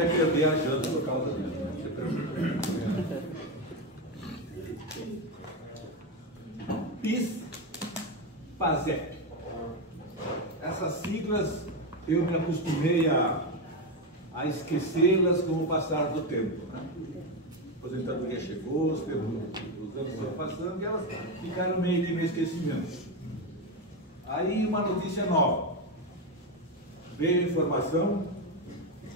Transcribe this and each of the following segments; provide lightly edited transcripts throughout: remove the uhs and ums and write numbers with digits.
Viajando por causa disso. PIS, PASEP. Essas siglas eu me acostumei a esquecê-las com o passar do tempo. Né? A aposentadoria chegou, os anos foram passando e elas ficaram meio que no esquecimento. Aí uma notícia nova. Veio a informação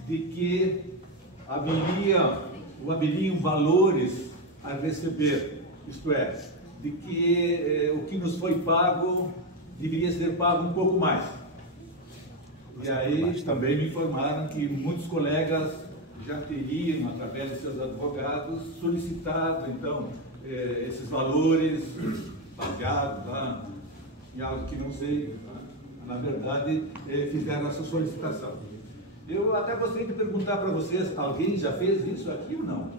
de que haveriam valores a receber, isto é, de que o que nos foi pago deveria ser pago um pouco mais. E aí também me informaram que muitos colegas já teriam, através de seus advogados, solicitado, então, esses valores baseados em algo que não sei, na verdade, fizeram essa solicitação. Eu até gostaria de perguntar para vocês, alguém já fez isso aqui ou não?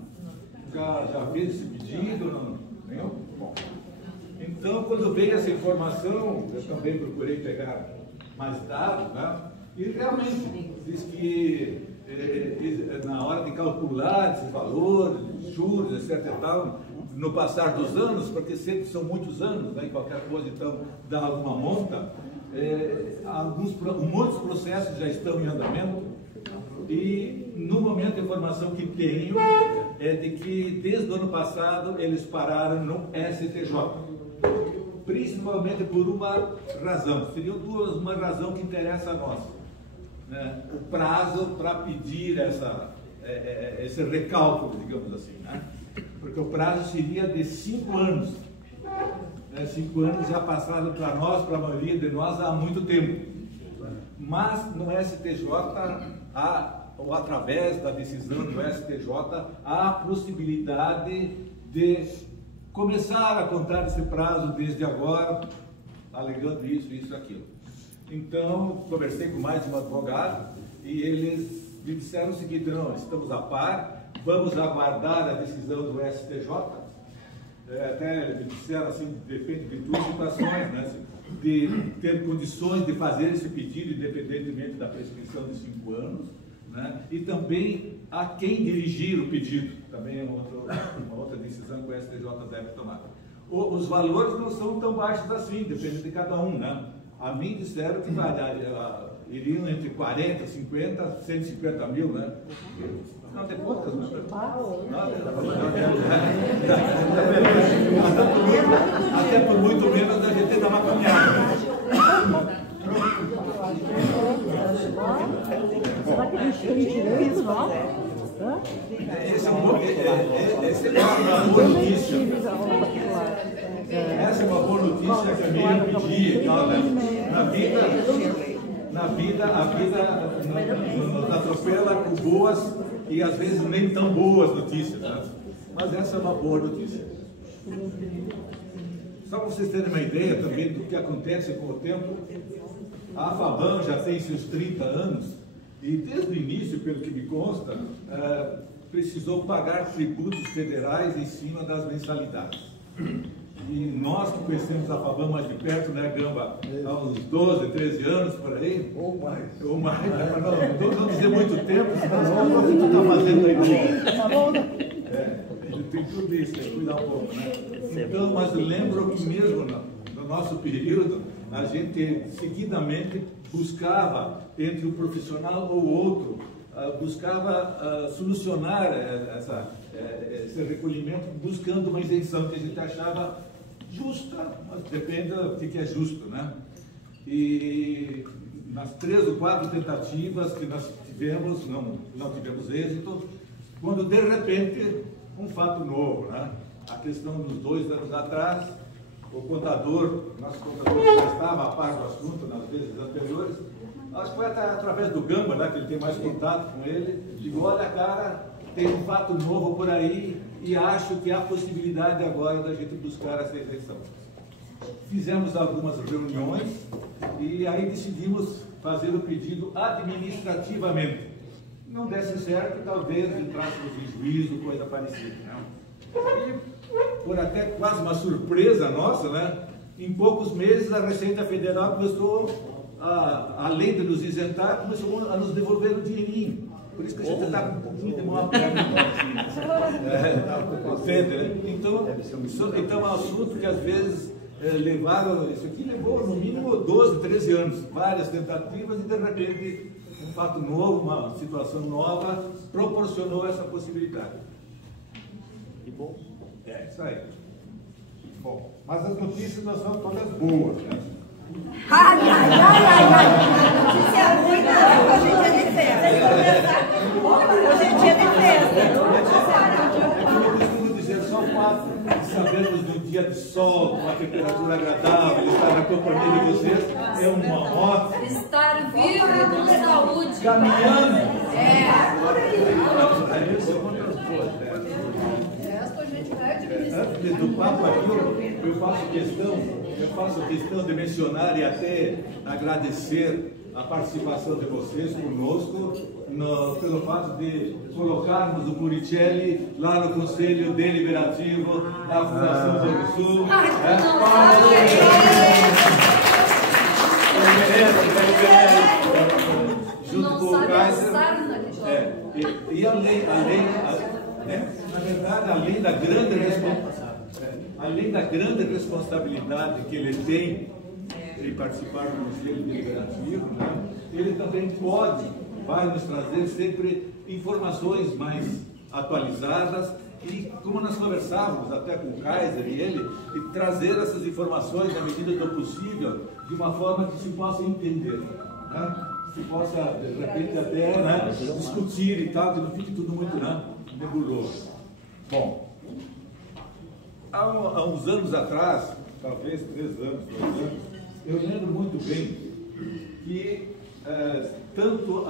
Já fez esse pedido ou não? Nenhum? Bom. Então, quando veio essa informação, eu também procurei pegar mais dados, né? E realmente diz que na hora de calcular esse valor, juros, etc. e tal, no passar dos anos, porque sempre são muitos anos, né? Qualquer coisa então dá alguma monta, muitos processos já estão em andamento. E no momento a informação que tenho é de que desde o ano passado eles pararam no STJ, principalmente por uma razão, seriam duas, uma razão que interessa a nós, né? O prazo para pedir esse recálculo, digamos assim, né? Porque o prazo seria de 5 anos, 5 anos já passaram para nós, para a maioria de nós há muito tempo, mas no STJ ou através da decisão do STJ, há a possibilidade de começar a contar esse prazo desde agora, alegando isso, isso, aquilo. Então, conversei com mais de um advogado e eles me disseram o seguinte: não, estamos a par, vamos aguardar a decisão do STJ. Até me disseram assim, depende de duas situações, né? De ter condições de fazer esse pedido, independentemente da prescrição de 5 anos, né? E também a quem dirigir o pedido, também é uma outra decisão que o STJ deve tomar. Os valores não são tão baixos assim, depende de cada um, né? A mim disseram que iriam entre 40, 50, 150 mil, né? Não tem contas, né? Até por muito menos a gente dá uma caminhada. Será que a gente tem direito, não? Essa é uma boa notícia. Essa é uma boa notícia que a minha pedia, na vida, a vida nos atropela com boas e às vezes nem tão boas notícias, né? Mas essa é uma boa notícia. Só para vocês terem uma ideia também do que acontece com o tempo, a FABAM já tem seus 30 anos e desde o início, pelo que me consta, precisou pagar tributos federais em cima das mensalidades. E nós que conhecemos a FABAM mais de perto, né, Gamba, há uns 12, 13 anos por aí. Ou mais, né? Não dizer muito tempo, senão o que tu está fazendo aí. Tem tudo isso, tem que cuidar um pouco, né? Então, mas lembro que mesmo no nosso período, a gente seguidamente buscava, entre um profissional ou outro, buscava solucionar esse recolhimento, buscando uma isenção que a gente achava justa, mas depende do que é justo, né? E nas 3 ou 4 tentativas que nós tivemos, não tivemos êxito, quando de repente, um fato novo, né? A questão dos 2 anos atrás, o nosso contador já estava a par do assunto nas vezes anteriores, acho que foi até através do Gamba, né, que ele tem mais contato com ele, digo, olha cara, tem um fato novo por aí e acho que há possibilidade agora da gente buscar essa isenção. Fizemos algumas reuniões e aí decidimos fazer o pedido administrativamente. Não desse certo, talvez entrássemos em juízo, coisa parecida, né? E, por até quase uma surpresa nossa, né? Em poucos meses a Receita Federal começou, além de nos isentar, começou a nos devolver o dinheirinho. Por isso que a gente está com um pouquinho de mão aberta. Entende, né? Então é um assunto que às vezes levaram, isso aqui levou no mínimo 12, 13 anos, várias tentativas e de repente um fato novo, uma situação nova proporcionou essa possibilidade. Que bom. É, isso aí. Bom, mas as notícias não são todas boas, né? Ai, ai, ai, ai, ai. Notícia ruim não, a gente é de festa. Hoje é dia de festa. Eu costumo dizer, só o fato de sabermos de um dia de sol, com uma temperatura agradável, estar na companhia de vocês, é uma ótima. Estar vivo e com saúde. Caminhando. Antes do papo aqui, eu faço questão de mencionar e até agradecer a participação de vocês conosco pelo fato de colocarmos o Puricelli lá no Conselho Deliberativo da Fundação Banrisul. Junto com o Kaiser. Na verdade, além da grande responsabilidade que ele tem em participar do Conselho Deliberativo, né, ele também vai nos trazer sempre informações mais atualizadas e, como nós conversávamos até com o Kaiser e ele, e trazer essas informações na medida do possível de uma forma que se possa entender, né? Se possa, de repente, até, né, discutir e tal, que não fique tudo muito, né, nebuloso. Bom, há uns anos atrás, talvez 3 anos, 2 anos, eu lembro muito bem que tanto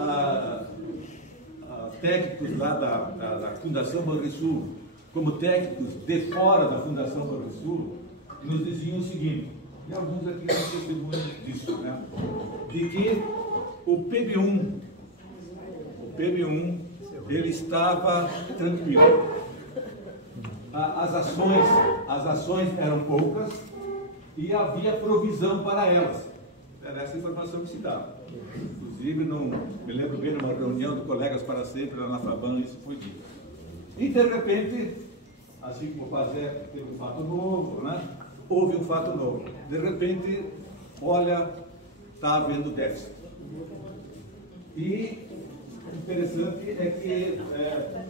técnicos lá da Fundação Banrisul, como técnicos de fora da Fundação Banrisul, nos diziam o seguinte, e alguns aqui não testemunham disso, né? De que o PB1, ele estava tranquilo. As ações eram poucas e havia provisão para elas. Era essa informação que se dava. Inclusive, me lembro bem de uma reunião de colegas para sempre lá na FABAN, isso foi dito. E, de repente, assim como o Pazé teve um fato novo, né? Houve um fato novo. De repente, olha, está havendo déficit. E interessante é que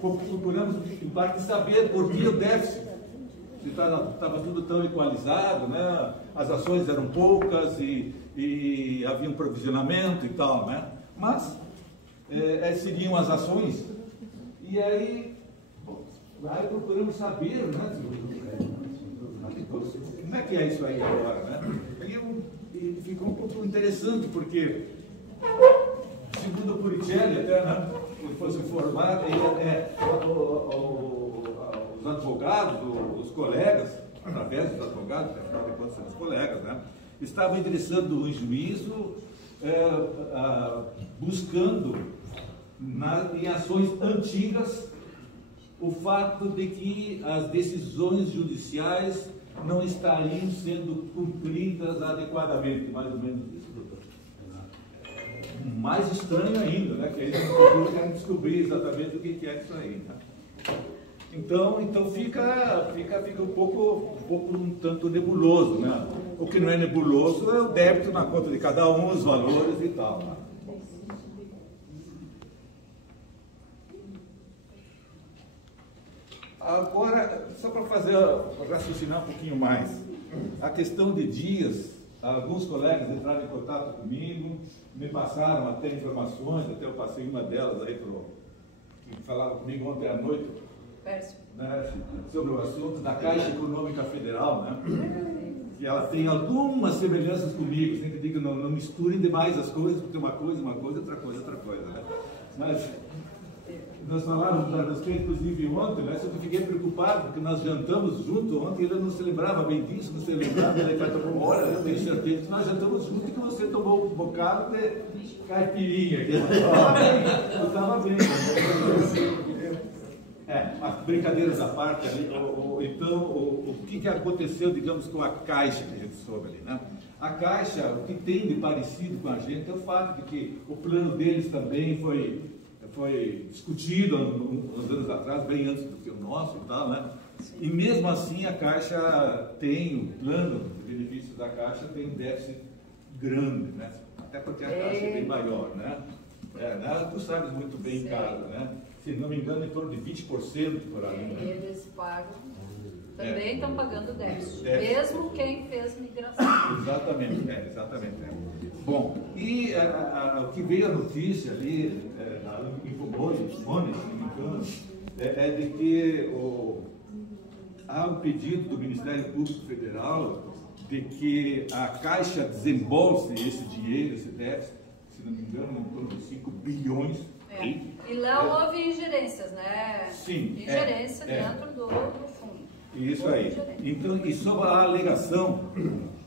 procuramos, em parte, saber por que o déficit. Estava tudo tão equalizado, né? As ações eram poucas e havia um provisionamento e tal, né? Mas seriam as ações. E aí procuramos saber, né? Como é que é isso aí agora, né? E ficou um pouco interessante, porque segundo o Puricelli, até, né, ele fosse formado, os advogados, os colegas, através dos advogados, afinal de contas são os colegas, né, estavam ingressando um juízo buscando em ações antigas o fato de que as decisões judiciais não estariam sendo cumpridas adequadamente, mais ou menos isso, doutor. Mais estranho ainda, né? Que eles não querem descobrir exatamente o que é isso aí, né? Então fica um pouco um tanto nebuloso, né? O que não é nebuloso é o débito na conta de cada um, os valores e tal, né? Agora, só para raciocinar um pouquinho mais, a questão de dias, alguns colegas entraram em contato comigo, me passaram até informações, até eu passei uma delas aí que falava comigo ontem à noite, né, sobre o assunto da Caixa Econômica Federal, né, que ela tem algumas semelhanças comigo, sem que diga não misturem demais as coisas, porque uma coisa, outra coisa, né? Mas nós falávamos a respeito, inclusive ontem, né? Eu fiquei preocupado, porque nós jantamos junto ontem, ele não se lembrava bem disso, não se lembrava, ele vai tomar uma hora, eu tenho certeza que nós jantamos junto e que você tomou um bocado de caipirinha. Eu estava bem. Mas brincadeiras à parte, ali, então, o que aconteceu, digamos, com a Caixa que a gente soube ali, né? A Caixa, o que tem de parecido com a gente é o fato de que o plano deles também foi foi discutido uns anos atrás, bem antes do que o nosso e tal, né? E mesmo assim a Caixa tem, o plano de benefícios da Caixa tem um déficit grande, né? Até porque a Caixa é bem maior, né? Tu sabes muito bem, Carla, né? Se não me engano, em torno de 20% por ali. Né? Eles pagam, também estão pagando déficit, mesmo quem fez migração. Exatamente, exatamente. Bom, e o que veio a notícia ali, em Infobone, se não me engano, é de que há um pedido do Ministério Público Federal de que a Caixa desembolse esse dinheiro, esse déficit, se não me engano, em torno de 5 bilhões. E lá houve ingerências, né? Sim. Ingerência dentro do fundo. Isso aí. Então, e sobre a alegação,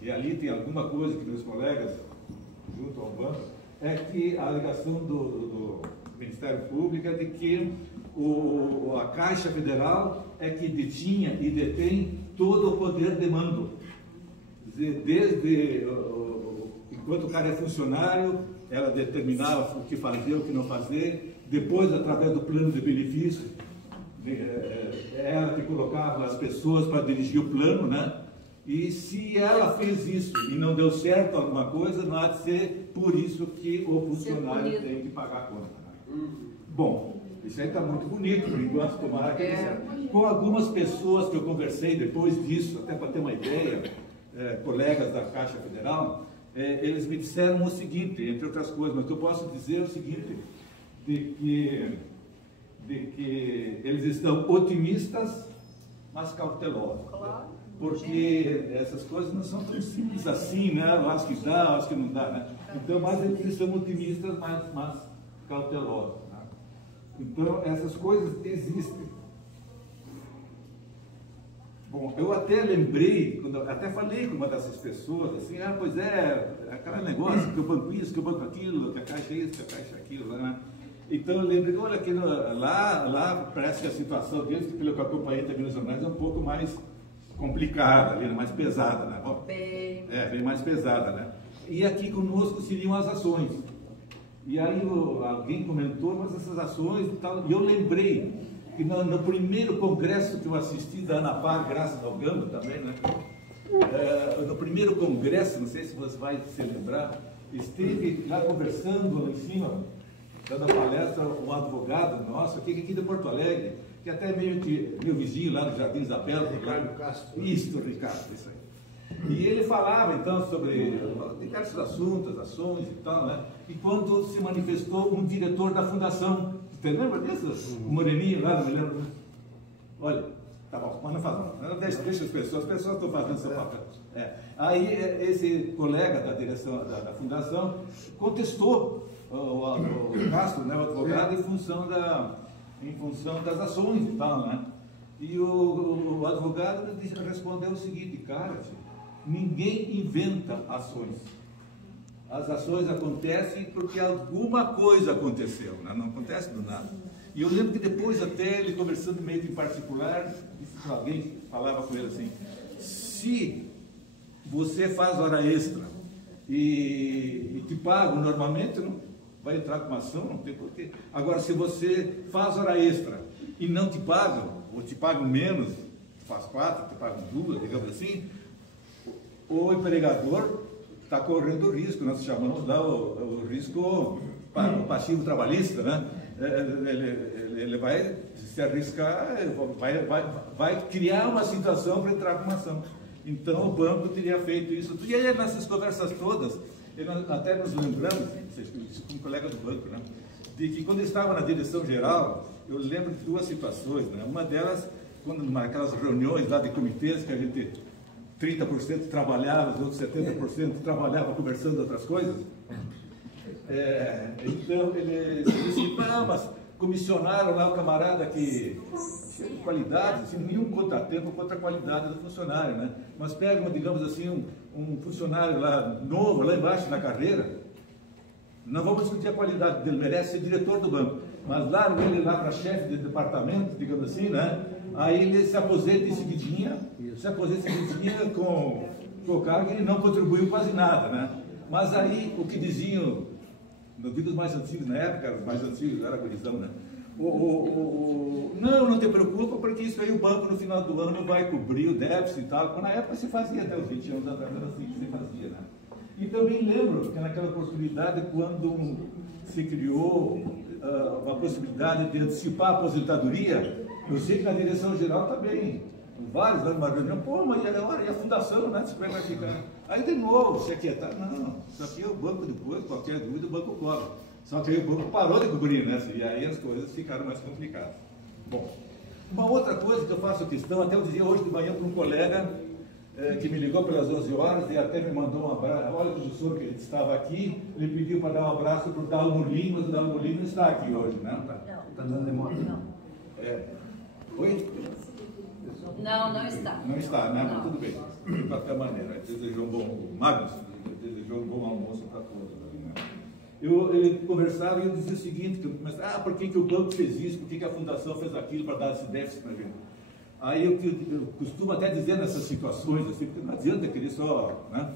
e ali tem alguma coisa que meus colegas, junto ao banco, é que a alegação do Ministério Público é de que a Caixa Federal é que detinha e detém todo o poder de mando. Quer dizer, desde enquanto o cara é funcionário, ela determinava o que fazer, o que não fazer, depois, através do plano de benefício, ela que colocava as pessoas para dirigir o plano, né? E se ela fez isso e não deu certo alguma coisa, não há de ser por isso que o funcionário tem que pagar a conta. Né? Bom, isso aí está muito bonito, por enquanto, tomara que dê certo. Com algumas pessoas que eu conversei depois disso, até para ter uma ideia, colegas da Caixa Federal, eles me disseram o seguinte, entre outras coisas, mas eu posso dizer o seguinte, de que eles estão otimistas, mas cautelosos. Claro. Porque essas coisas não são tão simples assim, né? Eu acho que dá, eu acho que não dá, né? Então, mas eles são otimistas, mas cautelosos. Né? Então, essas coisas existem. Bom, eu até lembrei, até falei com uma dessas pessoas, assim, pois aquele negócio, que eu banco isso, que eu banco aquilo, que a Caixa é isso, que a Caixa é aquilo, né? Então eu lembrei, olha, aqui lá parece que a situação deles, que pelo que eu acompanhei também nos jornais, é um pouco mais complicada, mais pesada, né? Bom, bem mais pesada, né? E aqui conosco seriam as ações. E aí alguém comentou, mas essas ações e tal, e eu lembrei que no primeiro congresso que eu assisti da ANAPAR, graças ao Gamba também, né? No primeiro congresso, não sei se você vai se lembrar, esteve lá conversando lá em cima, dando a palestra, um advogado nosso, aqui de Porto Alegre, que até é meio que meu vizinho lá no Jardim Isabel. Ricardo Castro. Isso, Ricardo, isso aí. E ele falava então sobre diversos assuntos, ações e tal, né? E quando se manifestou um diretor da fundação, você lembra disso? O moreninho lá, não me lembro. Olha, tá bom, mas não faz mal. Deixa as pessoas estão fazendo seu papel. Aí esse colega da direção da fundação contestou o Castro, né, o advogado, em função das ações e tal, né? E o advogado respondeu o seguinte, cara, ninguém inventa ações. As ações acontecem porque alguma coisa aconteceu, né? Não acontece do nada. E eu lembro que depois até ele conversando meio que em particular, alguém falava com ele assim, se você faz hora extra e te pagam normalmente, não vai entrar com uma ação, não tem porquê. Agora, se você faz hora extra e não te pagam, ou te pagam menos, faz 4, te pagam 2, digamos assim, o empregador está correndo risco, nós chamamos lá o risco passivo trabalhista, né? Ele vai se arriscar, vai criar uma situação para entrar com uma ação. Então o banco teria feito isso. E aí nessas conversas todas, até nos lembramos, com um colega do banco, né? De que quando ele estava na direção geral, eu lembro de 2 situações, né? Uma delas, quando naquelas reuniões lá de comitês que a gente 30% trabalhava, os outros 70% trabalhava conversando outras coisas. Então ele disse, mas comissionaram lá o camarada que qualidade, assim, nenhum contratempo contra a qualidade do funcionário, né? Mas pega, digamos assim, um funcionário lá novo, lá embaixo na carreira, não vamos discutir a qualidade dele, merece ser diretor do banco, mas larga ele lá para chefe de departamento, digamos assim, né? Aí ele se aposenta em seguidinha, com o cara que ele não contribuiu quase nada, né? Mas aí o que diziam Nos vídeos mais antigos, na época, os mais antigos, era gurizão, né? Não te preocupa, porque isso aí o banco no final do ano vai cobrir o déficit e tal. Quando na época se fazia, até os 20 anos atrás era assim que se fazia, né? E também lembro que naquela oportunidade, quando se criou uma possibilidade de antecipar a aposentadoria, eu sei que na direção geral também, vários anos, uma reunião, pô, mas e a fundação, né? Como é que vai ficar? Aí de novo, se aquietar, não, isso aqui é o banco depois, qualquer dúvida o banco cobre. Só que aí o banco parou de cobrir, né? E aí as coisas ficaram mais complicadas. Bom, uma outra coisa que eu faço questão, até eu dizia hoje de manhã para um colega que me ligou pelas 11 horas e até me mandou um abraço. Olha, o professor que ele estava aqui, ele pediu para dar um abraço para o Dalmo Lima, mas o Dalmo Lima não está aqui hoje, né? Está dando demora. Não. Oi? Não está. Não está, né? Mas tudo bem. De qualquer maneira, desejou um bom, Magnus, desejou um bom almoço para todos. Ele conversava e eu dizia o seguinte, por que o banco fez isso, por que a fundação fez aquilo para dar esse déficit para a gente? Aí eu costumo até dizer nessas situações, assim, porque não adianta querer só, né?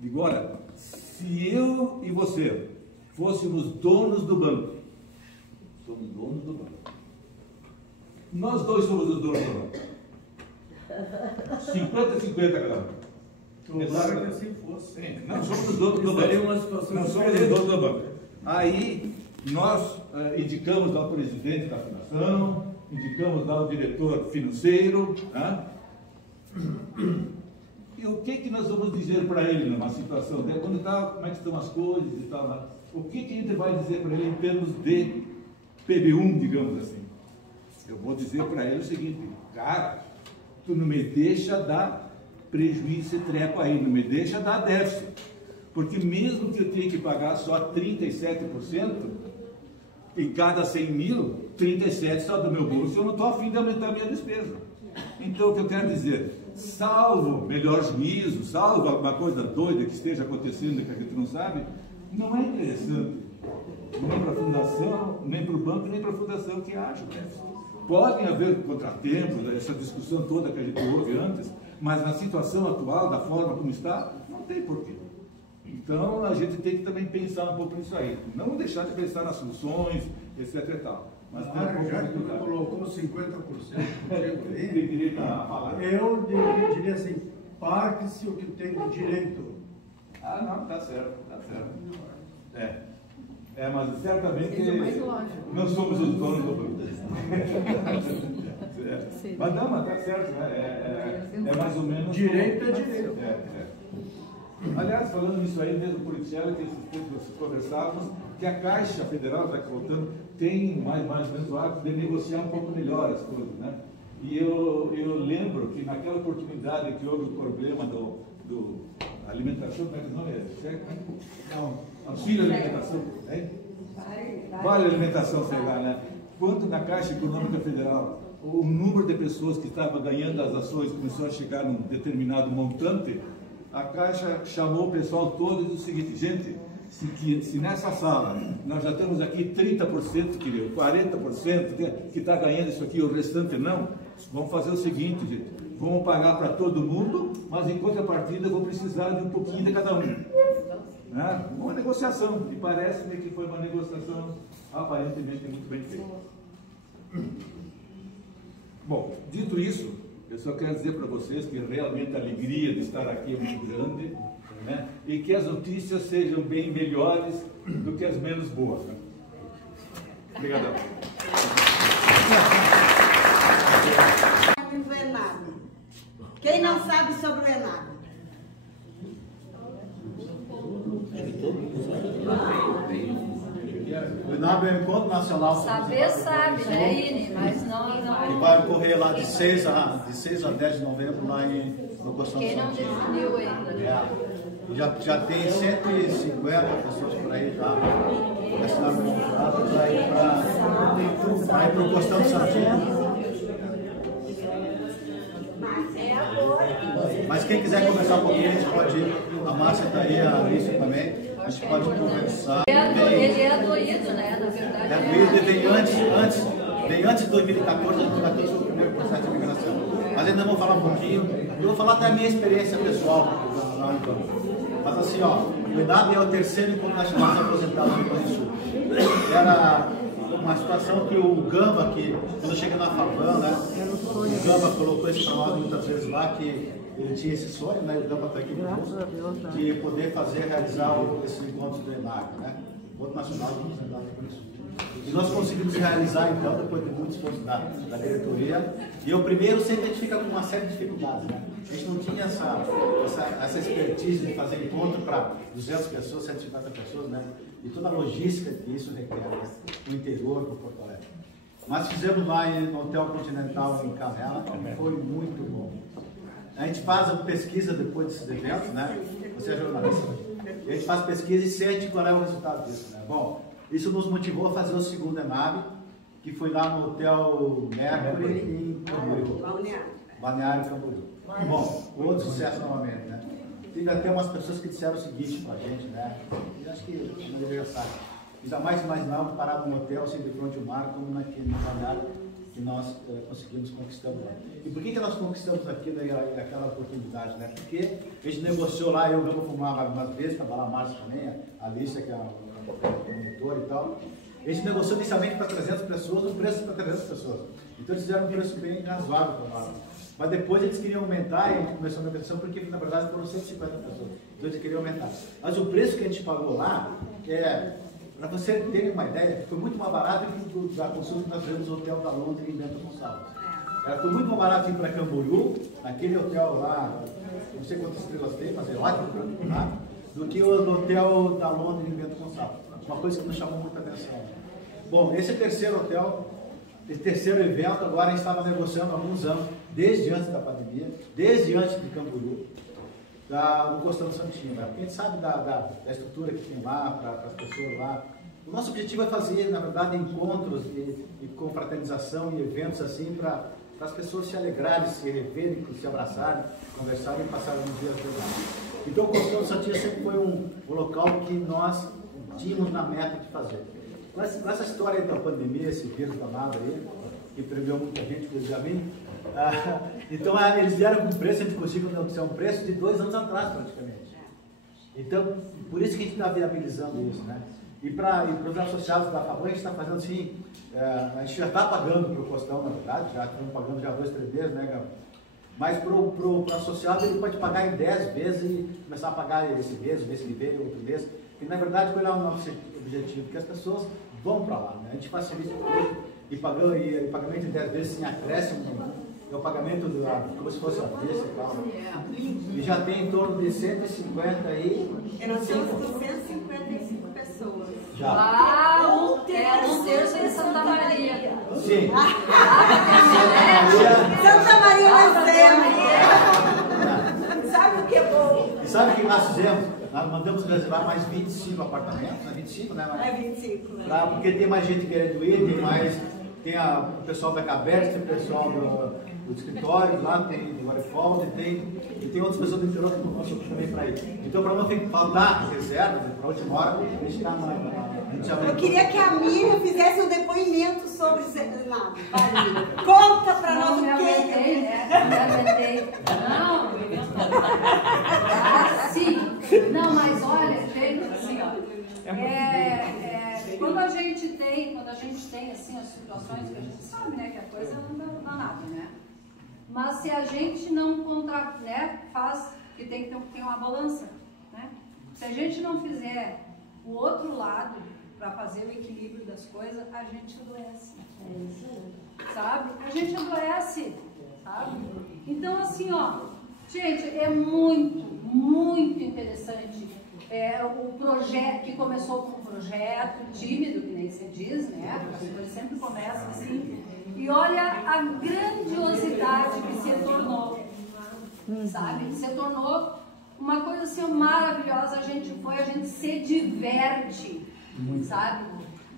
Digo, olha, se eu e você fôssemos donos do banco, somos donos do banco, nós dois somos os donos do banco, 50-50 cada um. Claro que assim fosse. Não somos os donos do banco. Não somos os donos do banco. Aí nós indicamos lá o presidente da fundação, indicamos lá o diretor financeiro, né? E o que nós vamos dizer para ele numa situação dessa? Quando está, como é que estão as coisas e tal, né? O que a gente vai dizer para ele em termos de PB1, digamos assim? Eu vou dizer para ele o seguinte, cara, tu não me deixa dar prejuízo e treco aí, não me deixa dar déficit, porque mesmo que eu tenha que pagar só 37% em cada 100 mil, 37 só do meu bolso, eu não estou a fim de aumentar a minha despesa. Então o que eu quero dizer, salvo melhor juízo, salvo alguma coisa doida que esteja acontecendo que a gente não sabe, não é interessante nem para a fundação, nem para o banco, nem para a fundação que acha déficit. Podem haver contratempos, essa discussão toda que a gente ouve antes, mas na situação atual, da forma como está, não tem porquê. Então, a gente tem que também pensar um pouco nisso aí. Não deixar de pensar nas soluções, etc e tal. Mas já que você colocou 50% tem direito a falar. Eu diria assim, parte-se o que tem de direito. Ah, não, tá certo, tá certo. Mas certamente não somos os donos do banco. Mas não, mas tá certo, né? É mais ou menos... Direito é direito. Aliás, falando nisso aí, mesmo policial, que esses tempos nós conversávamos, que a Caixa Federal, já que voltando, tem mais ou menos o hábito de negociar um pouco melhor as coisas, né? E eu lembro que naquela oportunidade que houve o problema do alimentação, como é que o nome é? Não, auxílio alimentação, hein? Vale alimentação, sei lá, né? Quanto na Caixa Econômica Federal, o número de pessoas que estavam ganhando as ações começou a chegar num determinado montante, a Caixa chamou o pessoal todo e disse o seguinte, gente, se nessa sala nós já temos aqui 30%, 40% que está ganhando isso aqui, o restante não, vamos fazer o seguinte, gente, vamos pagar para todo mundo, mas em contrapartida eu vou precisar de um pouquinho de cada um. Né? Uma negociação, e parece-me que foi uma negociação aparentemente muito bem feita. Bom, dito isso, eu só quero dizer para vocês que realmente a alegria de estar aqui é muito grande, né? E que as notícias sejam bem melhores do que as menos boas. Né? Obrigado. Do ENAB. Quem não sabe sobre o ENAB? O ENAB é o Encontro Nacional. Saber sabe, né, Ine? Mas não. Que vai ocorrer lá de 6 a 10 de novembro, lá no Constituição. Quem não definiu ainda, né? Já tem 150 pessoas por aí já assinaram o contrato para ir para o Costão do Santinho. Mas quem quiser conversar um pouquinho, a gente pode ir. A Márcia está aí, a Alice também. A gente pode conversar. Ele é doído, né? Na verdade. É doído, veio antes de 2014, 2014 foi o primeiro processo de imigração. Mas ainda vou falar um pouquinho. Eu vou falar da minha experiência pessoal lá no campo. Mas assim, ó, O ENAB é o terceiro encontro nacional dos aposentados do Rio Grande do Sul. Era uma situação que o Gamba, que quando chega na FABAN, né, o Gamba colocou isso para nós muitas vezes lá, que ele tinha esse sonho, né, o Gamba está aqui conosco, de poder realizar esses encontros do ENAB, né, Encontro Nacional dos Aposentados do Rio Grande do Sul. E nós conseguimos realizar, então, depois de muitos esforços da diretoria, e o primeiro se identifica com uma série de dificuldades, né? A gente não tinha essa expertise de fazer encontro para 200 pessoas, 150 pessoas, né? E toda a logística que isso requer, né? No interior, no Porto Alegre. Mas fizemos lá no Hotel Continental em Canela, foi muito bom. A gente faz a pesquisa depois desses eventos, né? Você é jornalista, a gente faz pesquisa e sente qual é o resultado disso, né? Bom, isso nos motivou a fazer o segundo ENAB, que foi lá no Hotel Mercury em Camboriú. Balneário Camboriú. Bom, outro sucesso novamente, né? Teve até umas pessoas que disseram o seguinte pra gente, né? Eu acho que não deveria saber. Jamais imaginava parar num hotel assim de frente ao mar, como naquele balneário que nós conseguimos conquistar lá. E por que nós conquistamos aquilo e aquela oportunidade, né? Porque a gente negociou lá, eu vou fumar algumas vezes, estava lá a Márcia também, a Alicia, que é o monitor e tal. A gente negociou inicialmente para 300 pessoas, o preço para 300 pessoas. Então eles fizeram um preço bem razoável para nós. Mas depois eles queriam aumentar e a gente começou a negociação porque na verdade foram 150 pessoas. Então eles queriam aumentar. Mas o preço que a gente pagou lá, para você ter uma ideia, foi muito mais barato que da consulta que nós fizemos no Hotel da Londres em Bento Gonçalves. Foi muito mais barato ir para Camboriú, naquele hotel lá, não sei quantas estrelas tem, mas é ótimo para lá, do que o Hotel da Londres em Bento Gonçalves. Uma coisa que nos chamou muita atenção. Bom, esse terceiro hotel, esse terceiro evento, agora a gente estava negociando há alguns anos, desde antes da pandemia, desde antes de Camboriú, do Costão Santinho, né? Porque a gente sabe da estrutura que tem lá, para as pessoas lá. O nosso objetivo é fazer, na verdade, encontros e confraternização e eventos assim, para as pessoas se alegrarem, se reverem, se abraçarem, conversarem e passarem um dia agradável. Então o Costão Santinho sempre foi um local que nós tínhamos na meta de fazer. Com essa história aí da pandemia, esse vírus danado aí, que prendeu muita gente, inclusive a mim, então eles vieram com preço, a gente conseguiu negociar um preço de 2 anos atrás praticamente. Então, por isso que a gente está viabilizando isso, né? E para os associados da FABAN, a gente está fazendo assim, a gente já está pagando para o Costão, na verdade, já estamos pagando já 2, 3 vezes, né, Gabriel? Mas para o associado ele pode pagar em 10 vezes e começar a pagar esse mês que vem, outro mês. E na verdade, qual é o nosso objetivo? Que as pessoas vão para lá, né? A gente facilita tudo e pagamento em 10 vezes sem acréscimo nenhum. É o pagamento como se fosse a vez e tal. E já tem em torno de 150 aí. Nós temos 255 pessoas. Já. Uau! É um terço em Santa Maria. Sim. Santa Maria nasceu. Sabe o que é bom? E sabe o que nós fizemos? Nós mandamos reservar mais 25 apartamentos, né? 25, né? É 25, né? Porque tem mais gente querendo ir, tem o pessoal da Cabernet, tem o pessoal do escritório, lá tem o Guarifaldo, e tem outras pessoas do interior que não estão também para ir. Então, para não faltar reserva, para a última hora, a gente está Eu queria que a Miriam fizesse um depoimento sobre o Senado. Conta para nós o que é. Não, sim. Não, mas olha, gente, assim, ó. Quando a gente tem assim as situações que a gente sabe, né, que a coisa não dá nada, né? Mas se a gente não faz, que tem que ter uma balança, né? Se a gente não fizer o outro lado para fazer o equilíbrio das coisas, a gente adoece. Sabe? A gente adoece, sabe? Então assim, ó, gente, é muito interessante. O projeto que começou com um projeto tímido, que nem se diz, né? As coisas sempre começam assim. E olha a grandiosidade que se tornou, sabe? Se tornou uma coisa assim maravilhosa. A gente se diverte, sabe?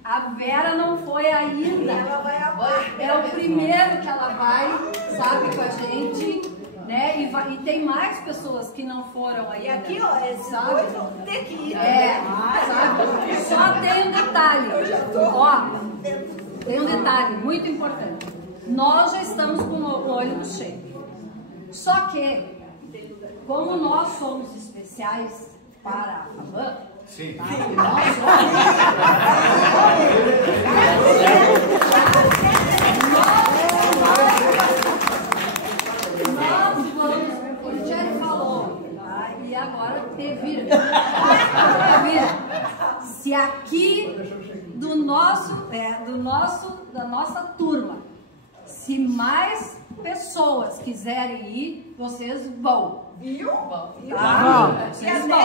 A Vera não foi ainda. Ela vai agora. É o primeiro que ela vai, sabe, com a gente. Né? E tem mais pessoas que não foram aí. E aqui, ó, esses dois vão ter que ir. Sabe? Só tem um detalhe. Ó, tem um detalhe muito importante. Nós já estamos com o olho cheio. Só que, como nós somos especiais, para a FABAM. Sim. Tá? Nós vamos, o Thierry falou, tá? E agora revira. Se aqui da nossa turma, se mais pessoas quiserem ir, vocês vão. Viu? Tá? Vocês vão.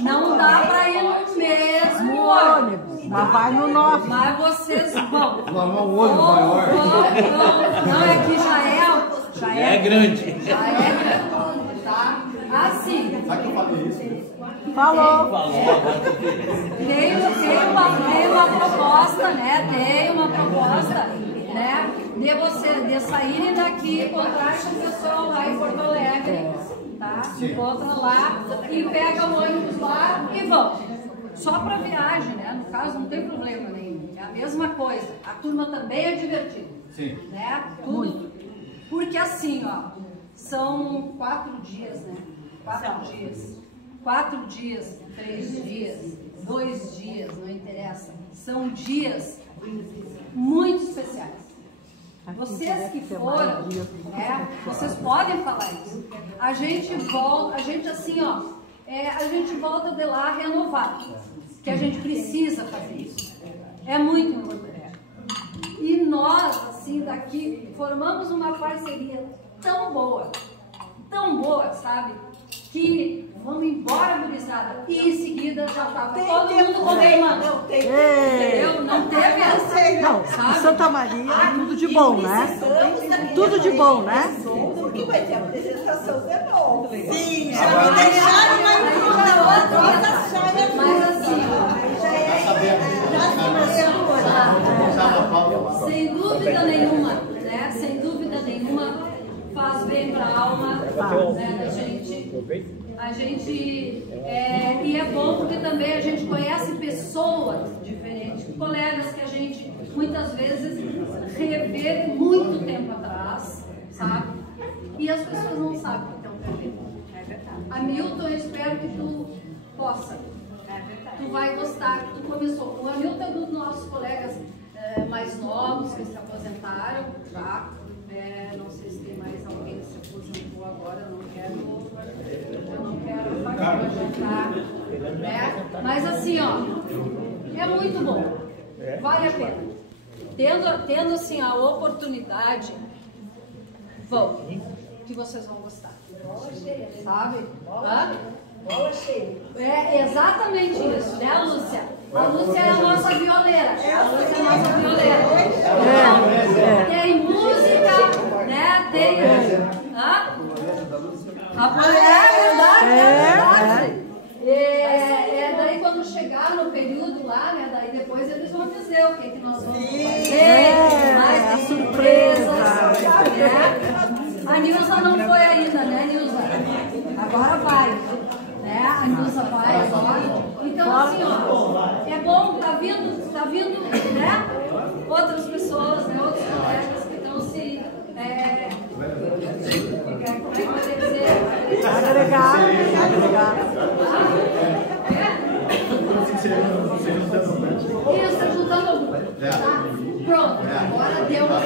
Não dá para ir no mesmo ônibus, mas vai no nosso. Mas vocês vão. Lavar um ônibus maior. Não, é que já é grande. Já é grande, tá? Assim. Sabe que eu falei isso? Falou. Tem uma proposta, né? Tem uma proposta, né? De saírem daqui, encontrar com o pessoal lá em Porto Alegre, tá? Se encontra lá e pega o ônibus lá e vão. Só para viagem, né? No caso, não tem problema nenhum. É a mesma coisa. A turma também é divertida. Sim. Né? Tudo. Porque assim, ó, são 4 dias, né? 4 dias. 4 dias, 3 dias, 2 dias, não interessa. São dias muito especiais. Vocês que foram, né, vocês podem falar isso. A gente volta, a gente assim, ó, a gente volta de lá renovado. Que a gente precisa fazer isso. É muito importante. E nós, assim, daqui, formamos uma parceria tão boa, sabe? Que vamos embora, gurizada. E em seguida já estava todo mundo confirmando. Entendeu? Não teve essa. Não, sabe? Santa Maria é tudo de bom, né? Tudo de bom, né? Porque vai ter apresentação de novo. Sim, já me deixaram na outra. Mas assim, sem dúvida nenhuma, né? Sem dúvida nenhuma, faz bem para a alma, né, da gente. E é bom porque também a gente conhece pessoas diferentes, colegas que a gente muitas vezes revê muito tempo atrás, sabe? E as pessoas não sabem que estão revendo. É verdade. Hamilton, eu espero que tu possa. É verdade. Tu vai gostar que tu começou. O Hamilton é dos nossos colegas mais novos que se aposentaram, tá? Não sei se tem mais alguém que se aposentou agora, eu não quero aposentar, né? Mas assim, ó, é muito bom, vale a pena. Tendo assim a oportunidade, vão, que vocês vão gostar, sabe? Bola cheia. É exatamente isso, né, Lúcia? A Lúcia é a nossa violeira. Tem música, né? Tem. É daí quando chegar no período lá, né? Daí depois eles vão dizer o que nós vamos fazer. Mais tem surpresas. Né? A Nilza não foi ainda, né, Nilza? Agora vai. Né? A Nilza vai agora. Então, assim, ó, é bom, tá vindo, né? Outras pessoas, né? Outros colegas que estão se. Como é que vai dizer? Agregar. Isso, juntando. Tá? Pronto, agora deu uma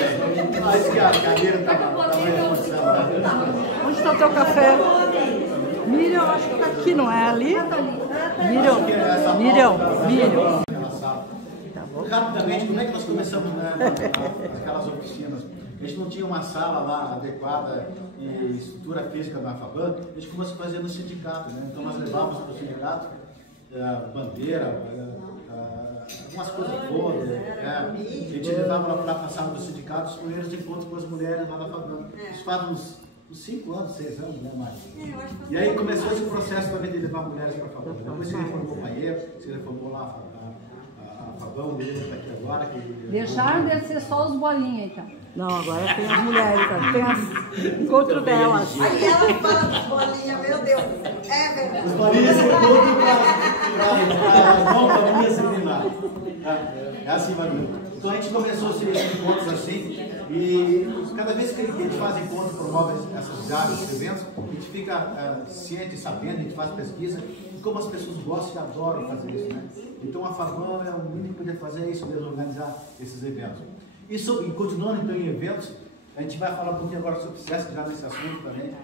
Onde está o teu café? Miriam, acho que está aqui, não é ali? Miriam. Rapidamente, como é que nós começamos, né, aquelas oficinas? A gente não tinha uma sala lá adequada e estrutura física na FABAM, a gente começou a fazer no sindicato, né? Então nós levávamos para o sindicato bandeira, algumas coisas boas, né? A gente levava lá para a sala do sindicato os primeiros encontros com as mulheres lá na FABAM. Isso faz uns 5 anos, 6 anos, né, mais? E aí começou esse processo também de levar mulheres para a FABAM. Depois se reformou o Paieiro, se reformou lá a FABAM dele, está aqui agora. Deixaram de ser só os bolinhas, então. Não, agora tem as mulheres, tem as encontro delas. Aí ela fala das bolinhas, meu Deus. É verdade. Os bolinhas são todos para bolinhas seminar. É assim, Maria. Então a gente começou esses encontros assim, e cada vez que a gente faz encontro, promove essas viagens, esses eventos, a gente fica ciente, sabendo, a gente faz pesquisa. como as pessoas gostam e adoram fazer isso, né? Então a FABAN é o mínimo que poder fazer isso mesmo, organizar esses eventos. E continuando então em eventos, a gente vai falar um pouquinho agora sobre o SESC, já nesse assunto também,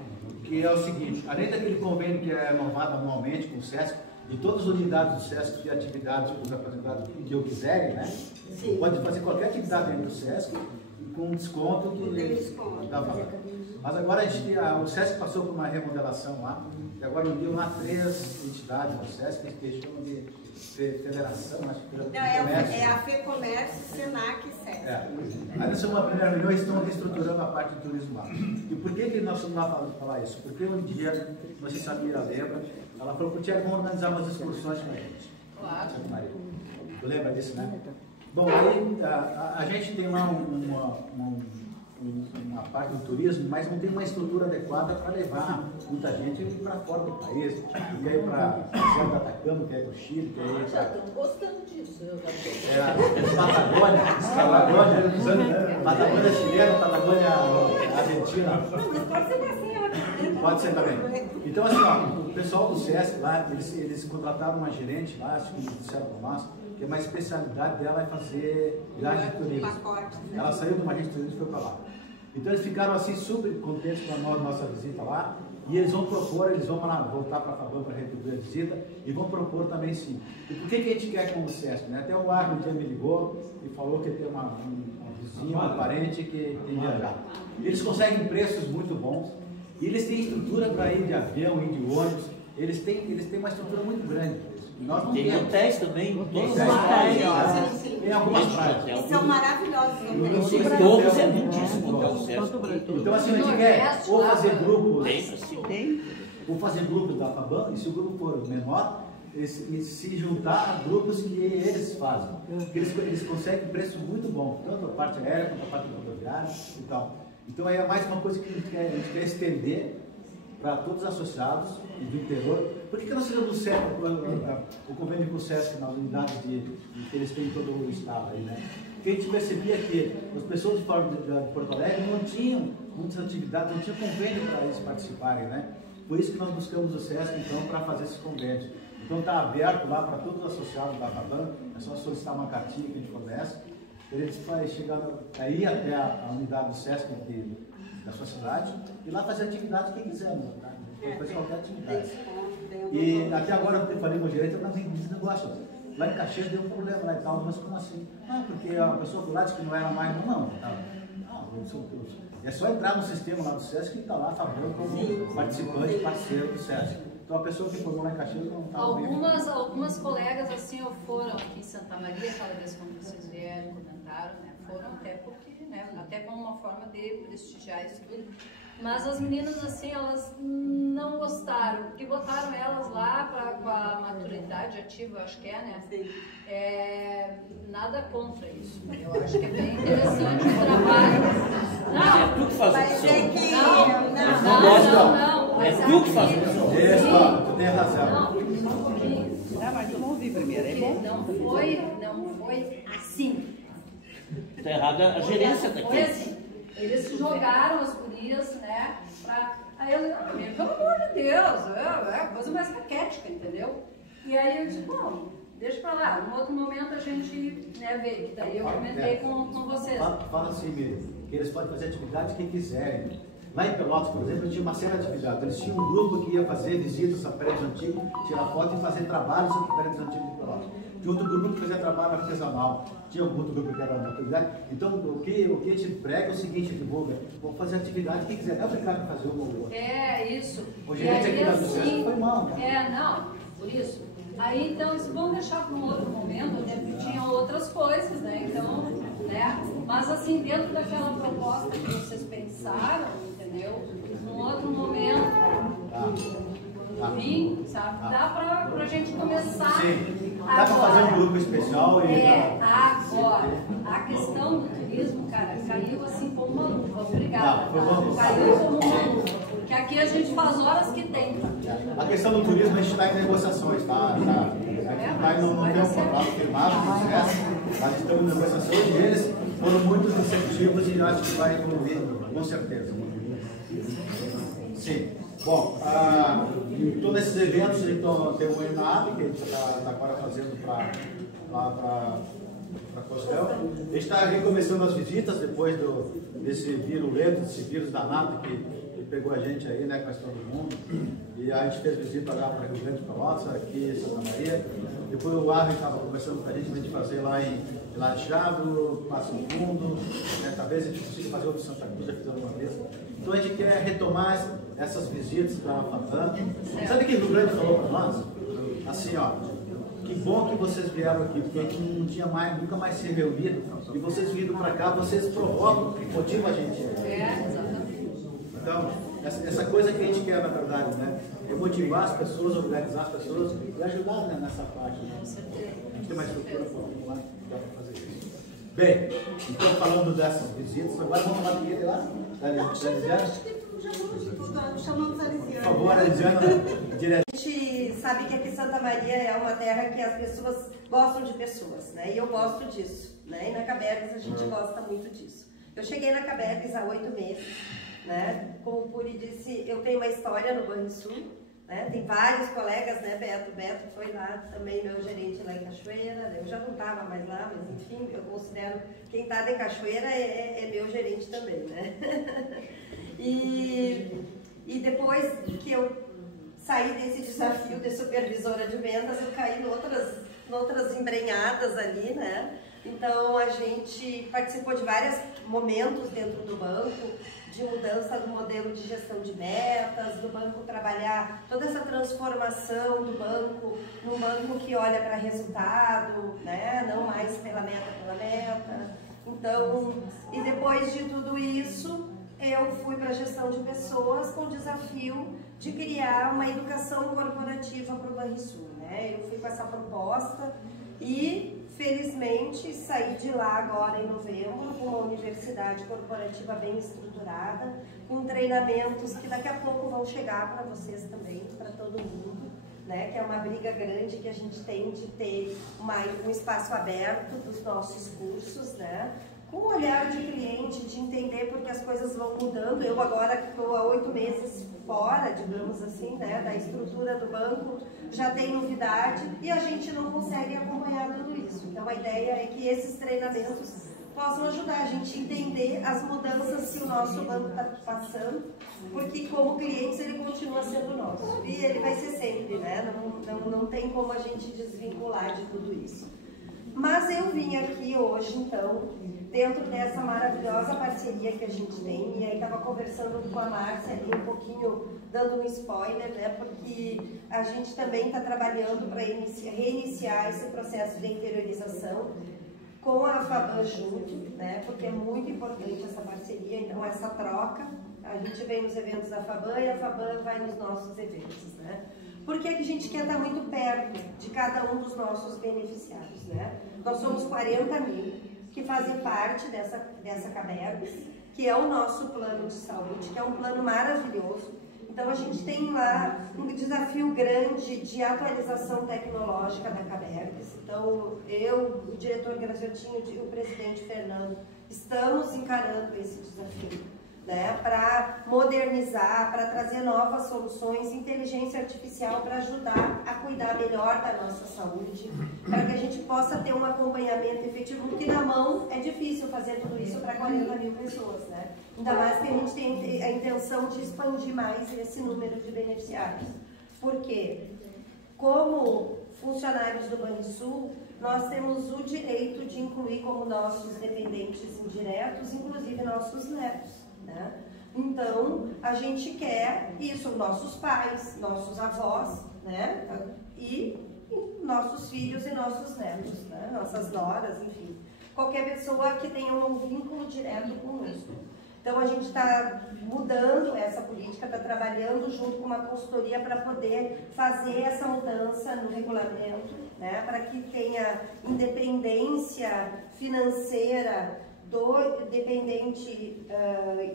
que é o seguinte: além daquele convênio que é renovado anualmente com o SESC, e todas as unidades do SESC têm atividades para os aposentados que eu quiserem, né? Sim. Pode fazer qualquer atividade dentro do SESC com desconto da FABAN. Mas agora o SESC passou por uma remodelação lá, e agora uniu lá 3 entidades do SESC, que eles chamam de federação, acho que é a FEComércio, SENAC e SESC. Aí nessa uma primeira reunião eles estão reestruturando a parte do turismo lá. E por que nós estamos lá falar isso? Porque um dia, não sei se a Mira lembra, ela falou que vamos organizar umas excursões com a gente. Claro. Tu lembra disso, né? Bom, aí a gente tem lá uma parte do turismo, mas não tem uma estrutura adequada para levar muita gente para fora do país. Quer ir para Serra do Atacama, quer ir para o Chile, quer ir para... Estou gostando disso. Patagônia chilena, Patagônia argentina. Pode ser também. Então, assim, ó, o pessoal do SESC lá, eles contrataram uma gerente lá, acho que disseram para nós, que uma especialidade dela é fazer viagem de turismo. Ela saiu de uma agência de turismo e foi para lá. Então eles ficaram assim super contentes com a nossa visita lá, e eles vão propor, eles vão voltar para a FABAN para retribuir a visita, e vão propor também sim. E por que a gente quer com o SESC? Né? Até o Arno um dia me ligou e falou que tem uma vizinha, uma parente que tem viajar. Eles conseguem preços muito bons, e eles têm estrutura para ir de avião, ir de ônibus, eles têm uma estrutura muito grande. Nós não tem hotéis também, todos os hotéis. Tem algumas praias. E são maravilhosos. Todos é lindíssimo. Então assim, a gente quer ou fazer grupos, ou fazer grupos da FABAN, e se o grupo for menor, se juntar a grupos que eles fazem. Eles conseguem preço muito bom, tanto a parte aérea quanto a parte rodoviária e tal. Então aí é mais uma coisa que a gente quer estender para todos os associados do interior. Por que nós fizemos o convênio com o SESC nas unidades que eles têm em todo o estado aí, né? Porque a gente percebia que as pessoas de Porto Alegre não tinham muitas atividades, não tinham convênio para eles participarem, né? Por isso que nós buscamos o SESC, então, para fazer esses convênios. Então está aberto lá para todos os associados da FABAN, é só solicitar uma cartinha que a gente começa, eles vai chegar aí até a unidade do SESC da sua cidade, e lá fazer atividade que quisermos, tá? Fazer qualquer atividade. E até agora eu falei com o gerente, eu não tenho esse negócio. Lá em Caxias deu um problema lá e tal, mas como assim? Não, porque a pessoa do lado disse que não era mais, não. É só entrar no sistema lá do SESC e está lá FABAN como participante, parceiro do SESC. Então a pessoa que formou lá em Caxias não está algumas colegas assim foram aqui em Santa Maria, aquela vez quando vocês vieram, comentaram, né? Foram até porque, né? Até como uma forma de prestigiar isso tudo. Mas as meninas assim, elas não gostaram, porque botaram elas lá com a maturidade ativa, acho que é, né? Nada contra isso. Eu acho que é bem interessante o trabalho. Não, é tu que faz isso. Não. É tu que faz isso. Tu tem razão. Não, mas vamos ouvir primeiro, é bom? Não foi assim. Está errada a gerência daqui. Foi assim. Eles jogaram as gurias, né? Aí eu disse, pelo amor de Deus, é coisa mais caquética, entendeu? E aí eu disse, bom, deixa pra lá. No outro momento a gente vê, que daí eu comentei com vocês. Fala assim mesmo, que eles podem fazer atividade que quiserem. Lá em Pelotas, por exemplo, tinha uma série de atividades. Eles tinham um grupo que ia fazer visitas a prédios antigos, tirar foto e fazer trabalhos sobre prédios antigos de Pelotas. Tinha outro grupo que fazia trabalho artesanal. Tinha um outro grupo que era uma atividade. Então, o que a gente prega é o seguinte, divulga, vamos fazer atividade que quiser. Não é obrigado a fazer uma ou outra. Isso. O gerente aqui da SESC foi mal, né? Não, por isso. Aí, então, eles vão deixar para um outro momento, até porque tinham outras coisas, né? Então, né? Mas, assim, dentro daquela proposta que vocês pensaram, entendeu? Num outro momento, enfim, sabe? Dá pra gente começar. Sim. Dá para fazer um grupo especial e... Agora, a questão do turismo, cara, caiu assim como uma luva. Obrigada. Caiu como uma luva. Porque aqui a gente faz horas que tem. A questão do turismo, a gente está em negociações, tá? Não tem um contrato firmado, nós estamos em negociações e eles foram muitos incentivos e acho que vai evoluir, com certeza. Sim. Bom, todos esses eventos, então, tem o ENAB, que a gente está agora fazendo para Costel. A gente está recomeçando as visitas depois desse virulento, desse vírus danado que pegou a gente aí, né, quase todo mundo. E a gente fez visita lá para Rio Grande do Pelotas, aqui em Santa Maria. Depois o Arlen estava conversando com a gente fazer lá em Lajeado, Passo Fundo, né, talvez a gente consiga fazer outro Santa Cruz, já fizemos uma vez. Então a gente quer retomar essas visitas para a FABAN. Sabe o que o Rio Grande falou para nós? Assim, ó, que bom que vocês vieram aqui, porque a gente não tinha mais, nunca mais se reunido. E vocês vindo para cá, vocês provocam, motivam a gente. Então, essa coisa que a gente quer, na verdade, né? É motivar as pessoas, organizar as pessoas e ajudar, né, nessa parte. Né? A gente tem mais estrutura para fazer isso. Bem, então falando dessas visitas, agora vamos falar de lá? Da Elisiana? Chamamos a Elisiana. Por favor, a Elisiana, direto. A gente sabe que aqui Santa Maria é uma terra que as pessoas gostam de pessoas, né? E eu gosto disso, né? E na Cabergues a gente gosta muito disso. Eu cheguei na Cabergues há 8 meses, né? Como o Puri disse, eu tenho uma história no Banrisul, né? Tem vários colegas, né? Beto foi lá também, meu gerente lá em Cachoeira. Eu já não estava mais lá, mas enfim, eu considero quem está em Cachoeira é meu gerente também, né? E depois que eu saí desse desafio de supervisora de vendas, eu caí em outras embrenhadas ali, né? Então a gente participou de vários momentos dentro do banco, de mudança do modelo de gestão de metas, do banco trabalhar toda essa transformação do banco num banco que olha para resultado, né? Não mais pela meta. Então, e depois de tudo isso, eu fui para a gestão de pessoas com o desafio de criar uma educação corporativa para o Banrisul, né? Eu fui com essa proposta e, felizmente, saí de lá agora em novembro com uma universidade corporativa bem estruturada, com treinamentos que daqui a pouco vão chegar para vocês também, para todo mundo, né? Que é uma briga grande que a gente tem de ter um espaço aberto dos nossos cursos, né? Com o olhar de cliente, de entender porque as coisas vão mudando. Eu agora que estou há 8 meses fora, digamos assim, né, da estrutura do banco, já tem novidade e a gente não consegue acompanhar tudo isso. Então a ideia é que esses treinamentos possam ajudar a gente a entender as mudanças que o nosso banco está passando, porque como clientes ele continua sendo nosso e ele vai ser sempre, né? Não tem como a gente desvincular de tudo isso. Mas eu vim aqui hoje, então, dentro dessa maravilhosa parceria que a gente tem, e aí estava conversando com a Márcia ali um pouquinho, dando um spoiler, né, porque a gente também está trabalhando para reiniciar esse processo de interiorização com a FABAN junto, né, porque é muito importante essa parceria, então essa troca, a gente vem nos eventos da FABAN e a FABAN vai nos nossos eventos, né. Porque a gente quer estar muito perto de cada um dos nossos beneficiários, né? Nós somos 40 mil que fazem parte dessa Cabergues, que é o nosso plano de saúde, que é um plano maravilhoso. Então a gente tem lá um desafio grande de atualização tecnológica da Cabergues. Então eu, o diretor Graziotinho e o presidente Fernando estamos encarando esse desafio, né, para modernizar, para trazer novas soluções, inteligência artificial para ajudar a cuidar melhor da nossa saúde, para que a gente possa ter um acompanhamento efetivo, porque na mão é difícil fazer tudo isso para 40 mil pessoas, né? Ainda mais que a gente tem a intenção de expandir mais esse número de beneficiários. Por quê? Como funcionários do Banrisul, nós temos o direito de incluir como nossos dependentes indiretos, inclusive nossos netos. Né? Então, a gente quer isso, nossos pais, nossos avós, né? E nossos filhos e nossos netos, né? Nossas noras, enfim. Qualquer pessoa que tenha um vínculo direto conosco. Então, a gente está mudando essa política, está trabalhando junto com uma consultoria para poder fazer essa mudança no regulamento, né? Para que tenha independência financeira do dependente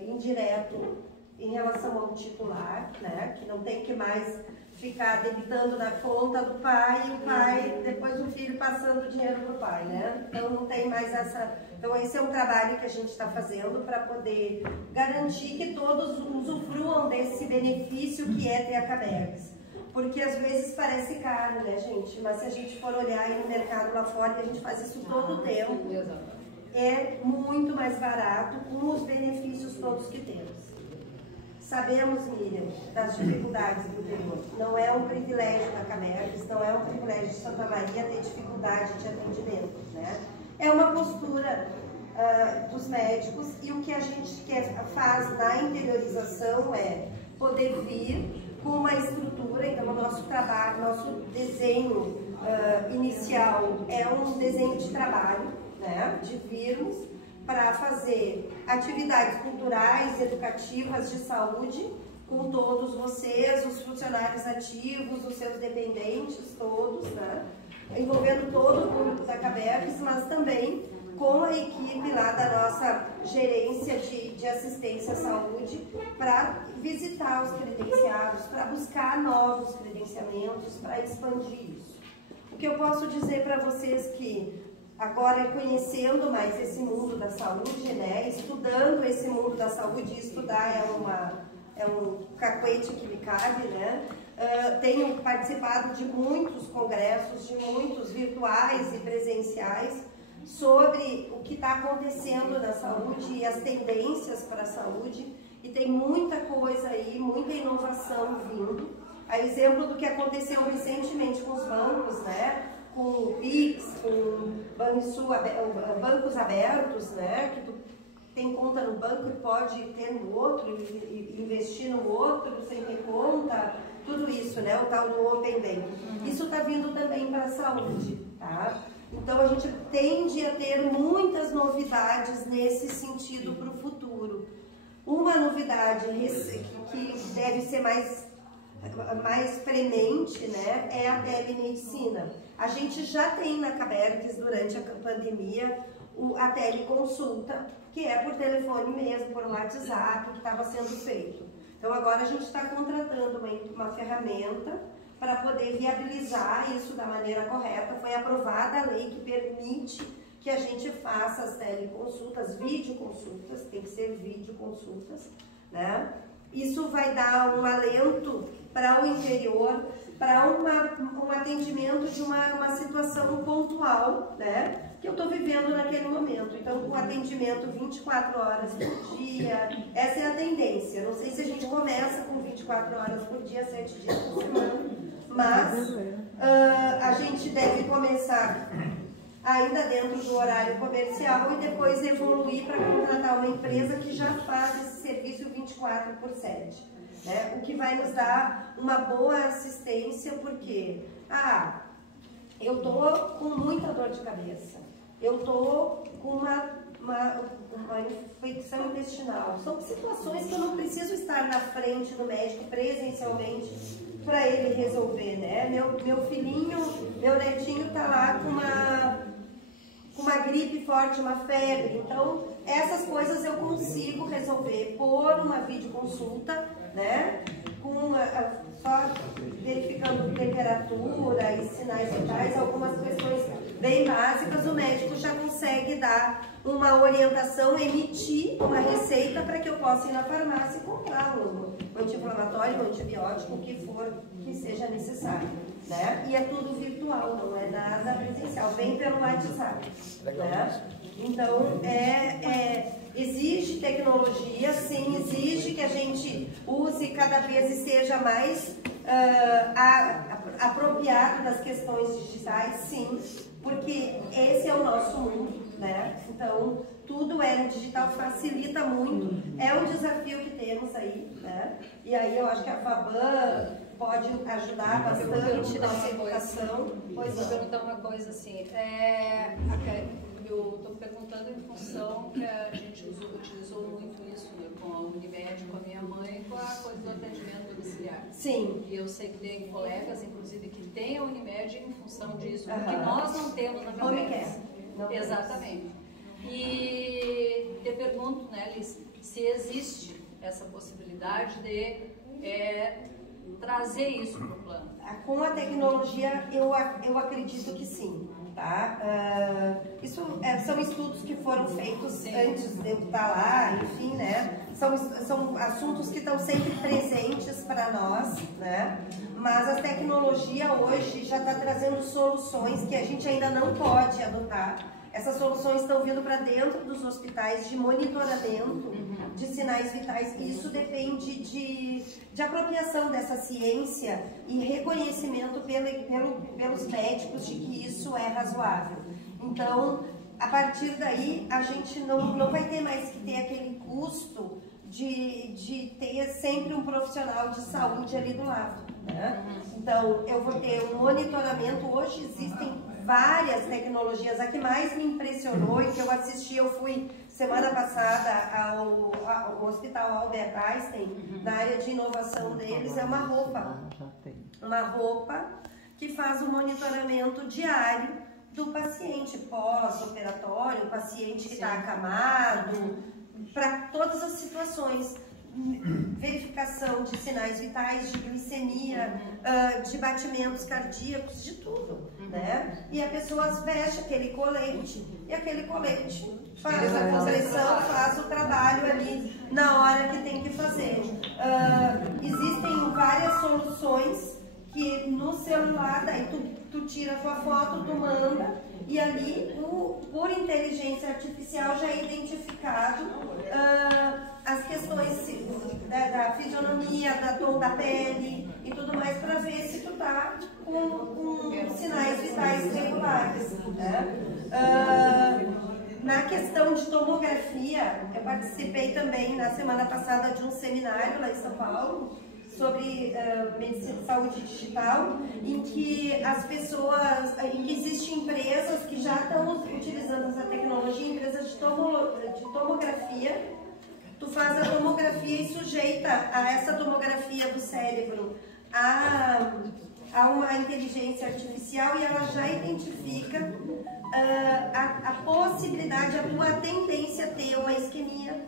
indireto em relação ao titular, né? Que não tem que mais ficar debitando na conta do pai e o pai, depois o filho passando o dinheiro para o pai, né? Então não tem mais essa Então esse é um trabalho que a gente está fazendo para poder garantir que todos usufruam desse benefício que é ter a Cabergs. Porque às vezes parece caro, né, gente? Mas se a gente for olhar aí no mercado lá fora, e a gente faz isso todo o tempo, é muito mais barato com os benefícios todos que temos. Sabemos, Miriam, das dificuldades do interior. Não é um privilégio da Cabergs, não é um privilégio de Santa Maria ter dificuldade de atendimento, né? É uma postura dos médicos, e o que a gente faz na interiorização é poder vir com uma estrutura. Então o nosso trabalho, nosso desenho inicial é um desenho de trabalho, né? De virmos para fazer atividades culturais, educativas, de saúde, com todos vocês, os funcionários ativos, os seus dependentes, todos, né? Envolvendo todo o público da Cabergs, mas também com a equipe lá da nossa gerência de assistência à saúde, para visitar os credenciados, para buscar novos credenciamentos, para expandir isso. O que eu posso dizer para vocês que agora, conhecendo mais esse mundo da saúde, né, estudando esse mundo da saúde, estudar é um cacuete que me cabe, né? Tenho participado de muitos congressos, de muitos virtuais e presenciais, sobre o que está acontecendo na saúde e as tendências para a saúde, e tem muita coisa aí, muita inovação vindo. A exemplo do que aconteceu recentemente com os bancos, né? Com o PIX, com bancos abertos, né? Que tu tem conta no banco e pode ter no outro, e investir no outro sem ter conta, tudo isso, né? O tal do Open Bank. Isso está vindo também para a saúde, tá? Então a gente tende a ter muitas novidades nesse sentido para o futuro. Uma novidade que deve ser mais premente, né, é a telemedicina. A gente já tem na Cabergs, durante a pandemia, a teleconsulta, que é por telefone mesmo, por WhatsApp, que estava sendo feito. Então agora a gente está contratando uma ferramenta para poder viabilizar isso da maneira correta. Foi aprovada a lei que permite que a gente faça as teleconsultas, videoconsultas, tem que ser videoconsultas, né? Isso vai dar um alento para o interior, para um atendimento de uma situação pontual, né? Que eu estou vivendo naquele momento. Então, o atendimento 24 horas por dia, essa é a tendência. Não sei se a gente começa com 24 horas por dia, 7 dias por semana, mas a gente deve começar ainda dentro do horário comercial e depois evoluir para contratar uma empresa que já faz esse serviço 24/7. Né? O que vai nos dar uma boa assistência, porque eu estou com muita dor de cabeça, eu estou com uma infecção intestinal. São situações que eu não preciso estar na frente do médico presencialmente para ele resolver, né? Meu filhinho, meu netinho está lá com uma gripe forte, uma febre. Então, essas coisas eu consigo resolver por uma videoconsulta, né? Só verificando temperatura e sinais vitais, algumas questões bem básicas, o médico já consegue dar uma orientação, emitir uma receita para que eu possa ir na farmácia e comprar um anti-inflamatório, um antibiótico, o que for que seja necessário, né? E é tudo virtual, não é nada presencial, vem pelo WhatsApp, né? Então, exige tecnologia, sim, exige que a gente use cada vez e seja mais apropriado das questões digitais, sim, porque esse é o nosso mundo, né? Então, tudo no digital, facilita muito, é um desafio que temos aí, né? E aí eu acho que a Faban pode ajudar bastante nessa educação. Pois vou perguntar uma coisa assim, eu estou perguntando em função que a gente utilizou muito isso, né, com a Unimed, com a minha mãe, com a coisa do atendimento domiciliar. Sim. E eu sei que tem colegas, inclusive, que têm a Unimed em função disso, porque nós não temos na Cabergs. Exatamente. E te pergunto, né, Liz, se existe essa possibilidade de trazer isso para o plano. Com a tecnologia, eu acredito que sim. tá? São estudos que foram feitos antes de eu estar lá, enfim, né? São assuntos que estão sempre presentes para nós, né? Mas a tecnologia hoje já está trazendo soluções que a gente ainda não pode adotar. Essas soluções estão vindo para dentro dos hospitais de monitoramento de sinais vitais, e isso depende de apropriação dessa ciência e reconhecimento pelos médicos de que isso é razoável. Então, a partir daí, a gente não vai ter mais que ter aquele custo de ter sempre um profissional de saúde ali do lado, né? Então, eu vou ter um monitoramento. Hoje existem várias tecnologias. A que mais me impressionou e que eu assisti, eu fui semana passada ao Hospital Albert Einstein, na área de inovação deles, é uma roupa que faz o monitoramento diário do paciente pós-operatório, o paciente que está acamado, para todas as situações, verificação de sinais vitais, de glicemia, de batimentos cardíacos, de tudo, né? E a pessoa veste aquele colete, e aquele colete faz a compressão, faz o trabalho ali na hora que tem que fazer. Existem várias soluções que no celular, daí tu tira a tua foto, tu manda, e ali, por inteligência artificial, já é identificado as questões da fisionomia, da tom da pele e tudo mais, para ver se tu tá com sinais vitais regulares, né? Na questão de tomografia, eu participei também na semana passada de um seminário lá em São Paulo sobre medicina de saúde digital, em que as pessoas, em que existem empresas que já estão utilizando essa tecnologia, empresas de tomografia. Tu faz a tomografia e sujeita a essa tomografia do cérebro a uma inteligência artificial, e ela já identifica a possibilidade, a tua tendência a ter uma isquemia,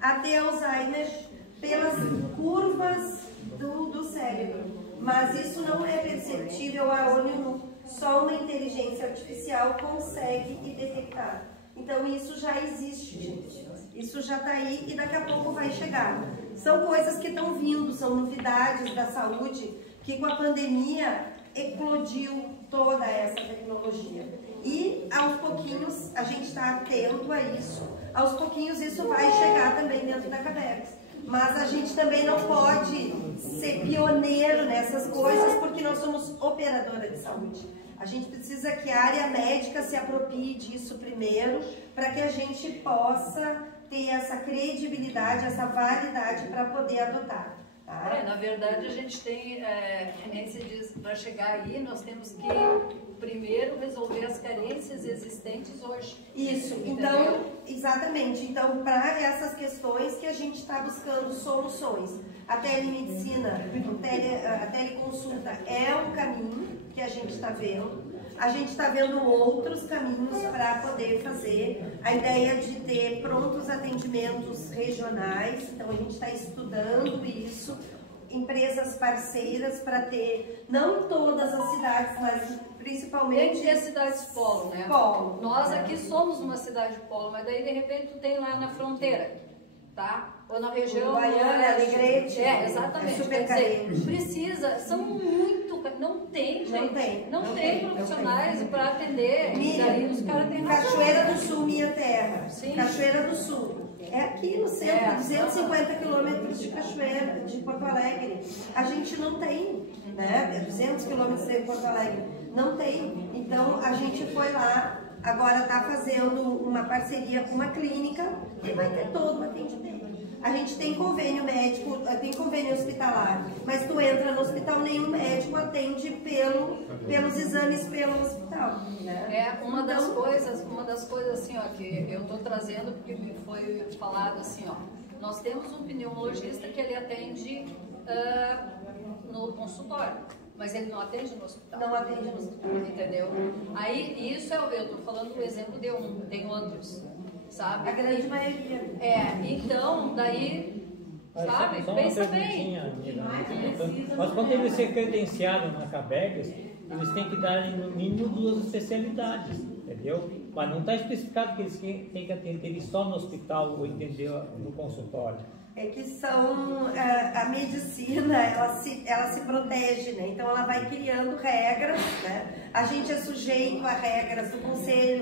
a ter Alzheimer, pelas curvas do cérebro. Mas isso não é perceptível a olho nu. Só uma inteligência artificial consegue detectar. Então isso já existe, gente. Isso já está aí e daqui a pouco vai chegar. São coisas que estão vindo, são novidades da saúde que com a pandemia eclodiu toda essa tecnologia. E aos pouquinhos a gente está atento a isso. Aos pouquinhos isso vai chegar também dentro da Cabex. Mas a gente também não pode ser pioneiro nessas coisas, porque nós somos operadora de saúde. A gente precisa que a área médica se aproprie disso primeiro, para que a gente possa ter essa credibilidade, essa validade para poder adotar. Tá? Na verdade, a gente tem, nem se diz, para chegar aí, nós temos que primeiro resolver as carências existentes hoje. Isso, então, exatamente. Então, para essas questões que a gente está buscando soluções. A telemedicina, a teleconsulta é um caminho que a gente está vendo. A gente está vendo outros caminhos para poder fazer. A ideia de ter prontos atendimentos regionais, então a gente está estudando isso. Empresas parceiras para ter, não todas as cidades, mas principalmente... Tem as cidades polo, né? Polo. Nós aqui somos uma cidade polo, mas daí de repente tu tem lá na fronteira, tá? Ou na região... Baiana, Alegrete. Exatamente. É super carente. Precisa, são muito... Não tem, gente. Não tem profissionais para atender. Miriam, os caras têm Cachoeira do Sul, minha terra. Sim. Cachoeira do Sul. É aqui no centro, 250 quilômetros de Cachoeira, de Porto Alegre. A gente não tem, né? 200 quilômetros de Porto Alegre. Não tem. Então, a gente foi lá, agora está fazendo uma parceria com uma clínica e vai ter todo o atendimento. A gente tem convênio médico, tem convênio hospitalar, mas tu entra no hospital, nenhum médico atende pelos exames pelo hospital. Né? Uma das coisas assim, ó, que eu estou trazendo, porque me foi falado assim, ó, nós temos um pneumologista que ele atende no consultório, mas ele não atende no hospital. Não atende no hospital. Entendeu? Aí, isso eu estou falando do exemplo de um, tem outros, sabe? A grande maioria. Então, daí, sabe, só pensa uma bem. amiga, mas quando ele ser credenciado na Cabex, eles têm que dar no mínimo 2 especialidades, entendeu? Mas não está especificado que eles têm que atender só no hospital ou atender no consultório. É que são, a medicina, ela se protege, né? Então ela vai criando regras, né? A gente é sujeito a regras do Conselho